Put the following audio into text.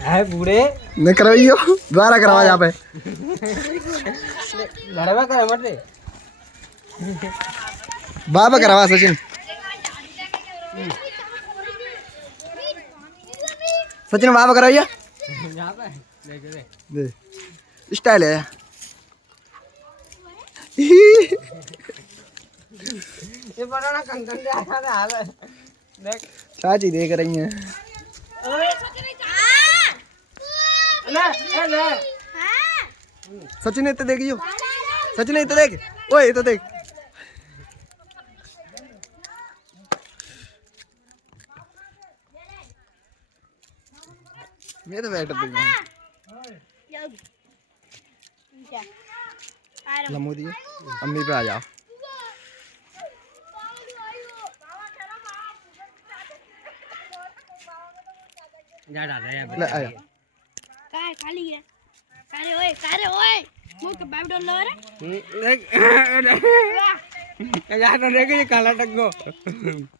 है बूढ़े नहीं करवाइयो दोबारा करवा यहाँ पे लड़वा कर मत दे बाबा करवा सचिन सचिन बाबा करवाइए यहाँ पे देख दे दे स्टाइल है ये बनाना कंकन दे आया था हाल देख चाची देख रही हैं ले ले सचिन इतने देखियो सचिन इतने देख ओए इतने देख मैं तो बैठ रही हूँ लम्बू दिए अम्मी पे आ जाओ जा डाल रहे हैं ले आया काय खाली है कारे ओए मुंह के बाप डोल रे देख यार तो देख ये काला टक्को